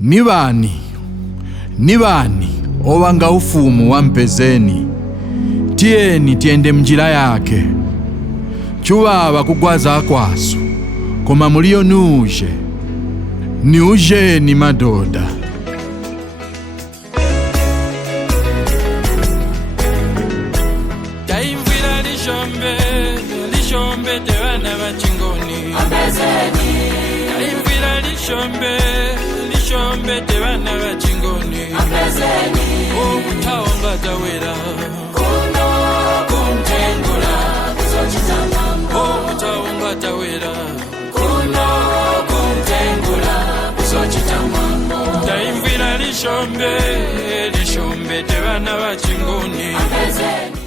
Nibani owanga ufumu wa Mphezeni, tieni tiende mjila yake. Chubaba kugwaza kwaso, koma mulio niujeni madoda. Taimvira lishombe tebana bachingoni Mphezeni. Taimvira lishombe tebana bachingoni Mphezeni. Obutawonga tawera kuno kumtengula kusochitamambo. Obutawonga tawera kuno kumtengula kusochitamambo. Taimvira lishombe tebana bachingoni Mphezeni.